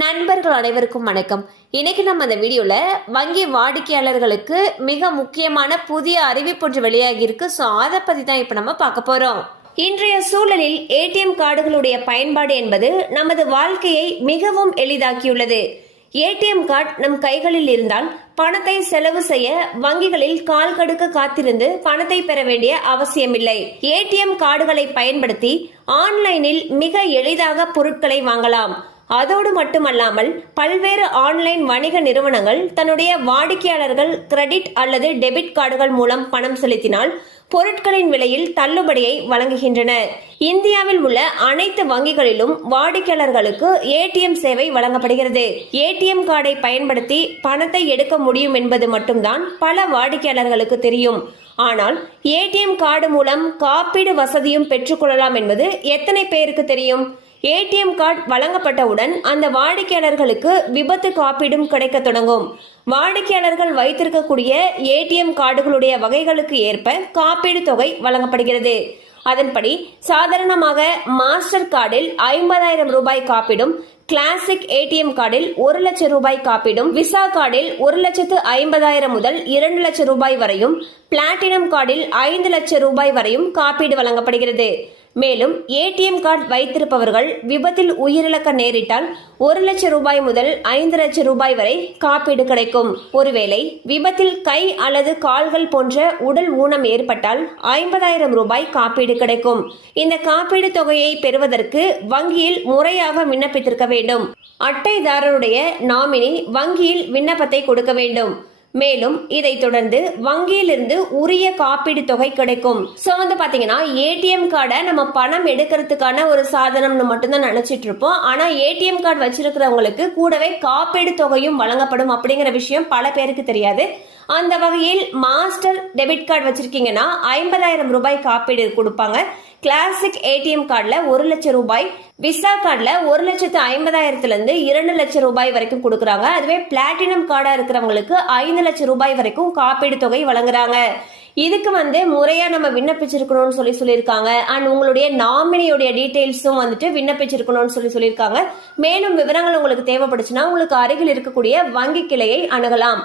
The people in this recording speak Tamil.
நண்பர்கள் அனைவருக்கும் வணக்கம். இன்னைக்கு நம்ம அந்த வீடியோல வங்கி வாடிக்கையாளர்களுக்கு மிக முக்கியமான புதிய அறிவிப்பு ஒன்று வெளியாகி இருக்கு. ஸோ அதை பத்தி தான் இப்ப நம்ம பார்க்க போறோம். இன்றைய சூழலில் ஏடிஎம் கார்டுகளுடைய பயன்பாடு என்பது நமது வாழ்க்கையை மிகவும் எளிதாக்கியுள்ளது. ஏடிஎம் கார்டு நம் கைகளில் இருந்தால் பணத்தை செலவு செய்ய வங்கிகளில் கால் கடுக்க காத்திருந்து பணத்தை பெற வேண்டிய அவசியமில்லை. ஏடிஎம் கார்டுகளை பயன்படுத்தி ஆன்லைனில் மிக எளிதாக பொருட்களை வாங்கலாம். அதோடு மட்டுமல்லாமல் பல்வேறு ஆன்லைன் வணிக நிறுவனங்கள் தன்னுடைய வாடிக்கையாளர்கள் கிரெடிட் அல்லது டெபிட் கார்டுகள் மூலம் பணம் செலுத்தினால் பொருட்களின் விலையில் தள்ளுபடியை வழங்குகின்றன. இந்தியாவில் உள்ள அனைத்து வங்கிகளிலும் வாடிக்கையாளர்களுக்கு ஏடிஎம் சேவை வழங்கப்படுகிறது. ஏடிஎம் கார்டை பயன்படுத்தி பணத்தை எடுக்க முடியும் என்பது மட்டும்தான் பல வாடிக்கையாளர்களுக்கு தெரியும். ஆனால் ஏடிஎம் கார்டு மூலம் காப்பீடு வசதியும் பெற்றுக்கொள்ளலாம் என்பது எத்தனை பேருக்கு தெரியும்? ஏடிஎம் கார்டு வழங்கப்பட்டவுடன் அந்த வாடிக்கையாளர்களுக்கு விபத்து காப்பீடும் கிடைக்க தொடங்கும். வாடிக்கையாளர்கள் வைத்திருக்கக்கூடிய ஏடிஎம் கார்டுகளுடைய வகைகளுக்கு ஏற்ப காப்பீடு தொகை வழங்கப்படுகிறது. அதன்படி சாதாரணமாக மாஸ்டர் கார்டில் 50,000 ரூபாய் காப்பீடும், கிளாசிக் ஏடிஎம் கார்டில் 1 லட்சம் ரூபாய் காப்பீடும், விசா கார்டில் 1,50,000 முதல் 2 லட்சம் ரூபாய் வரையும், பிளாட்டினம் கார்டில் 5 லட்சம் ரூபாய் வரையும் காப்பீடு வழங்கப்படுகிறது. மேலும் ஏடிஎம் கார்டு வைத்திருப்பவர்கள் விபத்தில் உயிரிழக்க நேரிட்டால் 1 லட்சம் ரூபாய் முதல் 5 லட்சம் ரூபாய் வரை காப்பீடு கிடைக்கும். ஒருவேளை விபத்தில் கை அல்லது கால்கள் போன்ற உடல் ஊனம் ஏற்பட்டால் 50,000 ரூபாய் காப்பீடு கிடைக்கும். இந்த காப்பீடு தொகையை பெறுவதற்கு வங்கியில் முறையாக விண்ணப்பித்திருக்க வேண்டும். அட்டைதாரருடைய நாமினி வங்கியில் விண்ணப்பத்தை கொடுக்க வேண்டும். மேலும் இதை தொடர்ந்து வங்கியிலிருந்து உரிய காப்பீடு தொகை கிடைக்கும். சோ பாத்தீங்கன்னா ஏடிஎம் கார்டை நம்ம பணம் எடுக்கிறதுக்கான ஒரு சாதனம்னு மட்டும்தான் நினைச்சிட்டு இருப்போம். ஆனா ஏடிஎம் கார்டு வச்சிருக்கிறவங்களுக்கு கூடவே காப்பீடு தொகையும் வழங்கப்படும் அப்படிங்கிற விஷயம் பல பேருக்கு தெரியாது. அந்த வகையில் மாஸ்டர் டெபிட் கார்டு வச்சிருக்கீங்கன்னா 50,000 ரூபாய் காப்பீடு கொடுப்பாங்க. கிளாசிக் ஏடிஎம் கார்டுல 1 லட்சம் ரூபாய், விசா கார்டுல 1,50,000 2 லட்சம் ரூபாய் வரைக்கும் கொடுக்கறாங்க. அதுவே பிளாட்டினம் கார்டா இருக்கிறவங்களுக்கு 5 லட்சம் ரூபாய் வரைக்கும் காப்பீடு தொகை வழங்குறாங்க. இதுக்கு முறையா நம்ம விண்ணப்பிச்சிருக்கணும்னு சொல்லியிருக்காங்க. அண்ட் உங்களுடைய நாமினியோடைய டீடைல்ஸும் விண்ணப்பிச்சிருக்கணும்னு சொல்லியிருக்காங்க. மேலும் விவரங்கள் உங்களுக்கு தேவைப்படுச்சுன்னா உங்களுக்கு அருகில் இருக்கக்கூடிய வங்கி கிளையை அணுகலாம்.